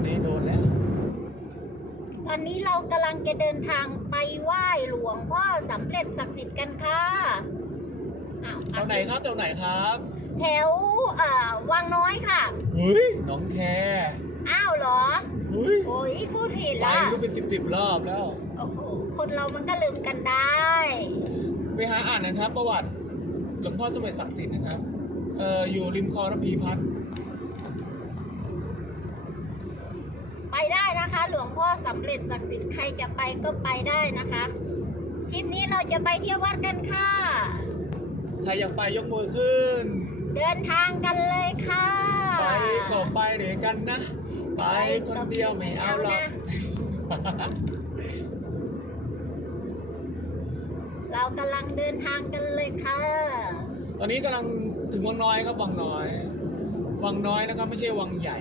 วันนี้โดนแล้ว ตอนนี้เรากำลังจะเดินทางไปไหว้หลวงพ่อสำเร็จศักดิ์สิทธิ์กันค่ะอ้าวแถวไหนครับแถวไหนครับแถวเอ่อวังน้อยค่ะเฮ้ยหน้องแคอ้าวเหรอเฮ้ยโอ้ยพูดผิดไปละก็เป็นสิบสิบรอบแล้ว โอ้โหคนเรามันก็ลืมกันได้ ไปหาอ่านนะครับ ประวัติหลวงพ่อสมเด็จศักดิ์สิทธิ์นะครับ เอ่ออยู่ริมคลองระพีพัฒน์ ไปได้นะคะ หลวงพ่อสำเร็จศักดิ์สิทธิ์ใครจะไปก็ไปได้นะคะทริปนี้เราจะไปเที่ยววัดกันค่ะ ใครอยากไปยกมือขึ้น เดินทางกันเลยค่ะ ไปขอไปเดี๋ยวกันนะ ไปคนเดียวไม่เอาหรอกเรากำลังเดินทางกันเลยค่ะ ตอนนี้กำลังถึงวังน้อยครับวังน้อย วังน้อยนะครับไม่ใช่วังใหญ่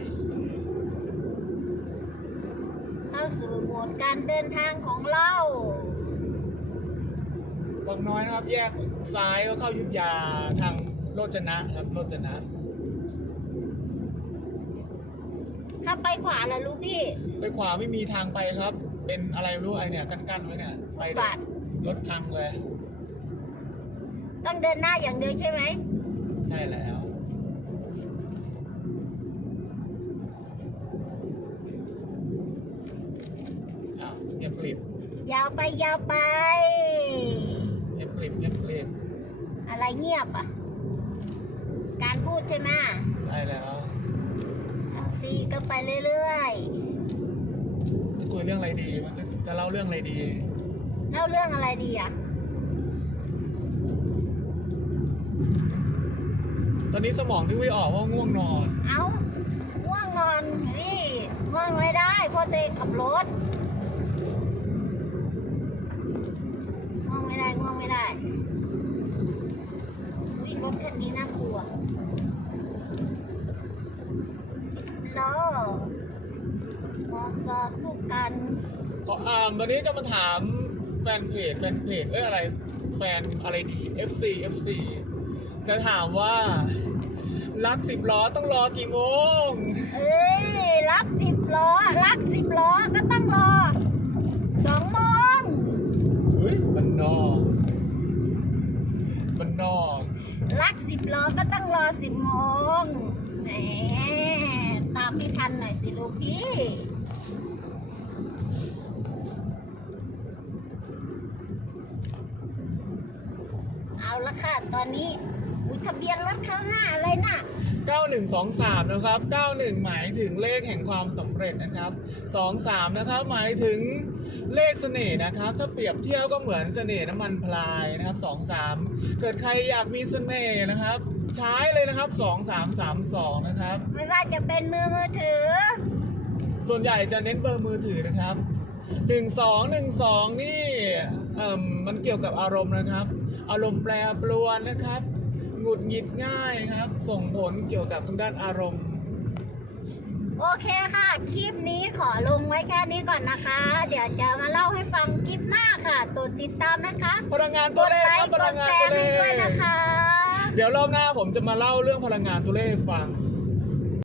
เข้าสู่โหมดการเดินทางของเราวังน้อยนะครับ แยกซ้ายก็เข้าอยุทธยาทางโรจนะครับโรจนะถ้าไปขวาล่ะลูกพี่ไปขวาไม่มีทางไปครับ เป็นอะไรไม่รู้ไอเนี่ยกั้นๆไว้เนี่ยไปฟุตบาทรถพังเลย ต้องเดินหน้าอย่างเดียวใช่ไหมใช่แล้ว อ้าว เงียบกริบยาวไปยาวไป เงียบกริบเงียบกริบอะไรเงียบอะ การพูดใช่ไหมใช่แล้วเอาซีก็ไปเรื่อยจะคุยเรื่องอะไรดี มันจะจะเล่าเรื่องอะไรดี ๆเล่าเรื่องอะไรดีอะ ตอนนี้สมองที่ไม่ออกเพราะง่วงนอน เอาง่วงนอนนี่ง่วงไม่ได้เพราะตัวเองขับรถง่วงไม่ได้ง่วงไม่ได้วิ่งร ถคันนี้น่ากลัวสิบล้อมอสอทุกกันขออ่าวันนี้จะมาถามแฟนเพจแฟนเพจเอ้ยอะไร แฟนอะไรดี FC FC จะถามว่า รักสิบล้อต้องรอกี่โมง เอ้ยรับสิบล้อรักสิบล้อก็ต้องรอสองโมง เฮ้ยมันนอกมันนอก รัก สิบล้อก็ต้องรอสิบโมงแหมตามพี่ทันหน่อยสิลูกพี่เอาละค่ะ ตอนนี้ อุยทะเบียนรถข้างหน้าอะไรน่ะ 9123 นะครับ 91 หมายถึงเลขแห่งความสำเร็จนะครับ 23 นะครับหมายถึงเลขเสน่ห์นะครับ ถ้าเปรียบเทียบก็เหมือนเสน่ห์น้ำมันพลายนะครับ 23 เกิดใครอยากมีเสน่ห์นะครับ ใช้เลยนะครับ 2332 นะครับ ไม่ว่าจะเป็นมือมือถือ ส่วนใหญ่จะเน้นเบอร์มือถือนะครับ 1212 นี่เอ่มมันเกี่ยวกับอารมณ์นะครับ อารมณ์แปรปรวนนะครับ หงุดหงิดง่ายครับ ส่งผลเกี่ยวกับทางด้านอารมณ์ โอเคค่ะ คลิปนี้ขอลงไว้แค่นี้ก่อนนะคะ เดี๋ยวจะมาเล่าให้ฟังคลิปหน้าค่ะตัวติดตามนะคะพลังงานกตัวดเลขไลครับค์พกลัดงงานแชตัวร์เลให้ด้วยขนะคะ เดี๋ยวรอบหน้าผมจะมาเล่าเรื่องพลังงานตัวเลขให้ฟัง